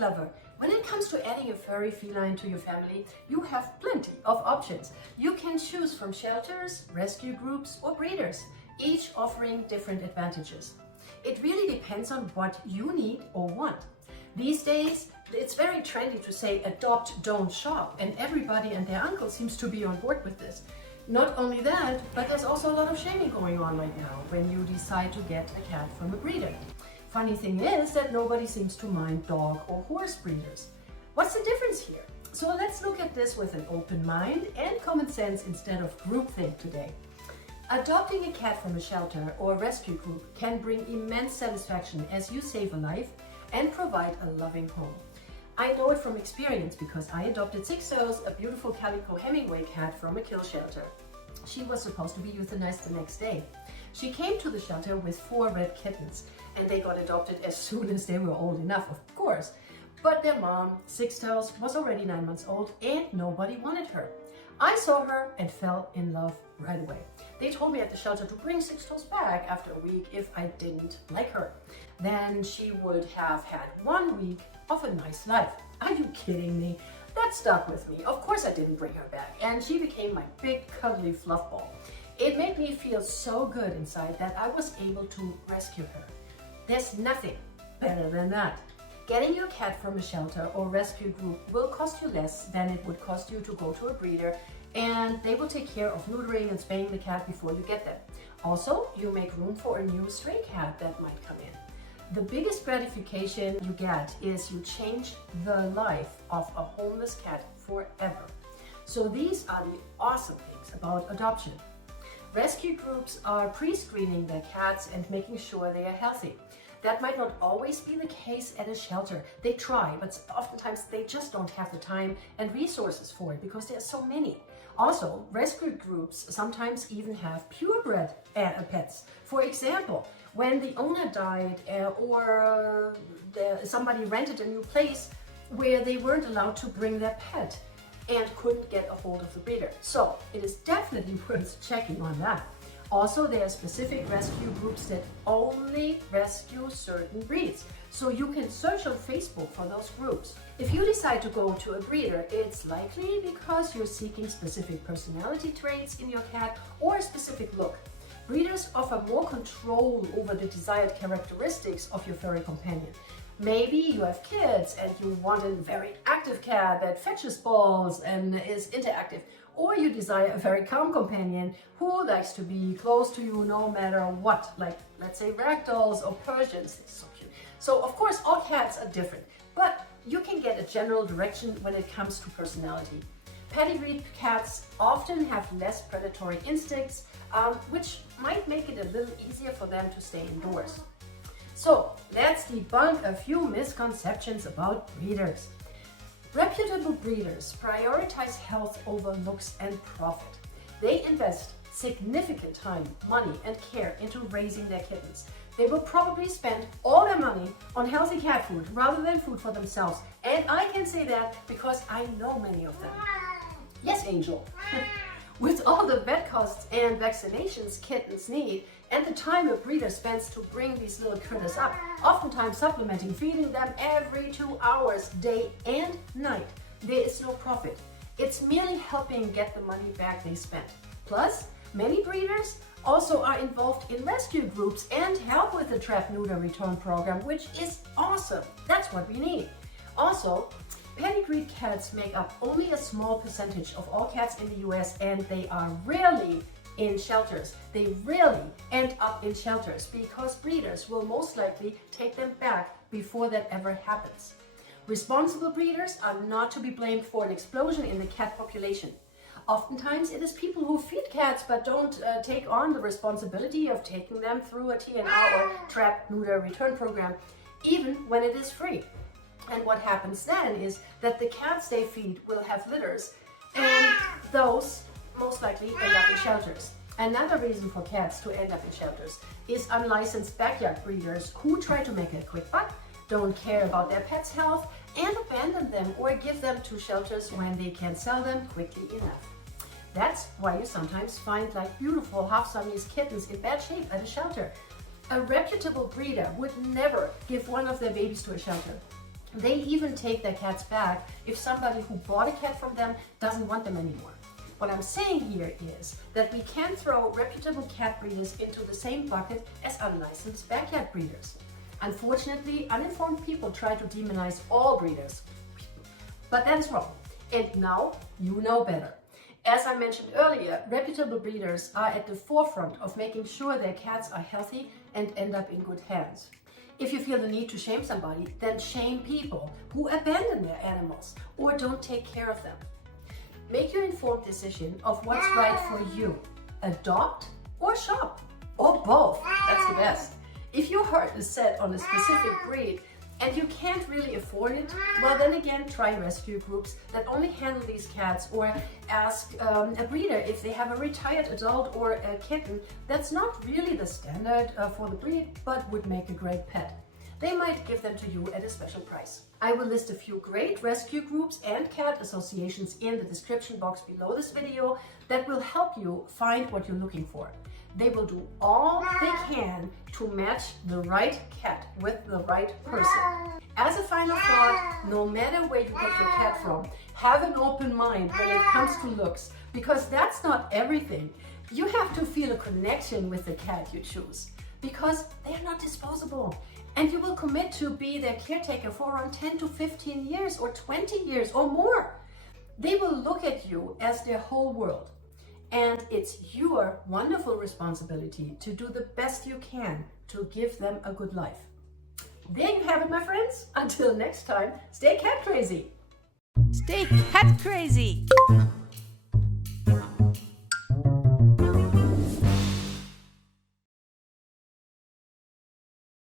pet lover, when it comes to adding a furry feline to your family, you have plenty of options. You can choose from shelters, rescue groups, or breeders, each offering different advantages. It really depends on what you need or want. These days, it's very trendy to say adopt, don't shop, and everybody and their uncle seems to be on board with this. Not only that, but there's also a lot of shaming going on right now when you decide to get a cat from a breeder. Funny thing is that nobody seems to mind dog or horse breeders. What's the difference here? So let's look at this with an open mind and common sense instead of groupthink today. Adopting a cat from a shelter or a rescue group can bring immense satisfaction as you save a life and provide a loving home. I know it from experience because I adopted Sixtos, a beautiful calico Hemingway cat, from a kill shelter. She was supposed to be euthanized the next day. She came to the shelter with 4 red kittens, and they got adopted as soon as they were old enough, of course. But their mom, Sixtos, was already 9 months old and nobody wanted her. I saw her and fell in love right away. They told me at the shelter to bring Sixtos back after a week if I didn't like her. Then she would have had 1 week of a nice life. Are you kidding me? That stuck with me. Of course I didn't bring her back, and she became my big cuddly fluff ball. It made me feel so good inside that I was able to rescue her. There's nothing better than that. Getting your cat from a shelter or rescue group will cost you less than it would cost you to go to a breeder, and they will take care of neutering and spaying the cat before you get them. Also, you make room for a new stray cat that might come in. The biggest gratification you get is you change the life of a homeless cat forever. So these are the awesome things about adoption. Rescue groups are pre-screening their cats and making sure they are healthy. That might not always be the case at a shelter. They try, but oftentimes they just don't have the time and resources for it because there are so many. Also, rescue groups sometimes even have purebred pets. For example, when the owner died or somebody rented a new place where they weren't allowed to bring their pet and couldn't get a hold of the breeder. So it is definitely worth checking on that. Also, there are specific rescue groups that only rescue certain breeds. So you can search on Facebook for those groups. If you decide to go to a breeder, it's likely because you're seeking specific personality traits in your cat or a specific look. Breeders offer more control over the desired characteristics of your furry companion. Maybe you have kids and you want a very active cat that fetches balls and is interactive. Or you desire a very calm companion who likes to be close to you no matter what, like let's say ragdolls or Persians. They're so cute. So of course all cats are different, but you can get a general direction when it comes to personality. Pedigreed cats often have less predatory instincts, which might make it a little easier for them to stay indoors. So let's debunk a few misconceptions about breeders. Reputable breeders prioritize health over looks and profit. They invest significant time, money, and care into raising their kittens. They will probably spend all their money on healthy cat food rather than food for themselves. And I can say that because I know many of them. Yes, Angel. With all the vet costs and vaccinations kittens need, and the time a breeder spends to bring these little critters up, oftentimes supplementing, feeding them every 2 hours, day and night, there is no profit. It's merely helping get the money back they spent. Plus, many breeders also are involved in rescue groups and help with the trap neuter return program, which is awesome. That's what we need. Also, pedigreed cats make up only a small percentage of all cats in the US, and they are rarely in shelters. They rarely end up in shelters because breeders will most likely take them back before that ever happens. Responsible breeders are not to be blamed for an explosion in the cat population. Oftentimes it is people who feed cats but don't take on the responsibility of taking them through a TNR or trap neuter return program, even when it is free. And what happens then is that the cats they feed will have litters, and those most likely end up in shelters. Another reason for cats to end up in shelters is unlicensed backyard breeders who try to make a quick buck, don't care about their pets' health, and abandon them or give them to shelters when they can't sell them quickly enough. That's why you sometimes find like beautiful half-Siamese kittens in bad shape at a shelter. A reputable breeder would never give one of their babies to a shelter. They even take their cats back if somebody who bought a cat from them doesn't want them anymore. What I'm saying here is that we can throw reputable cat breeders into the same bucket as unlicensed backyard breeders. Unfortunately, uninformed people try to demonize all breeders. But that is wrong. And now you know better. As I mentioned earlier, reputable breeders are at the forefront of making sure their cats are healthy and end up in good hands. If you feel the need to shame somebody, then shame people who abandon their animals or don't take care of them. Make your informed decision of what's right for you. Adopt or shop, or both. That's the best. If your heart is set on a specific breed and you can't really afford it, well then again, try rescue groups that only handle these cats, or ask a breeder if they have a retired adult or a kitten that's not really the standard for the breed, but would make a great pet. They might give them to you at a special price. I will list a few great rescue groups and cat associations in the description box below this video that will help you find what you're looking for. They will do all they can to match the right cat with the right person. As a final thought, no matter where you get your cat from, have an open mind when it comes to looks, because that's not everything. You have to feel a connection with the cat you choose, because they're not disposable. And you will commit to be their caretaker for around 10 to 15 years or 20 years or more. They will look at you as their whole world. And it's your wonderful responsibility to do the best you can to give them a good life. There you have it, my friends. Until next time, stay cat crazy. Stay cat crazy.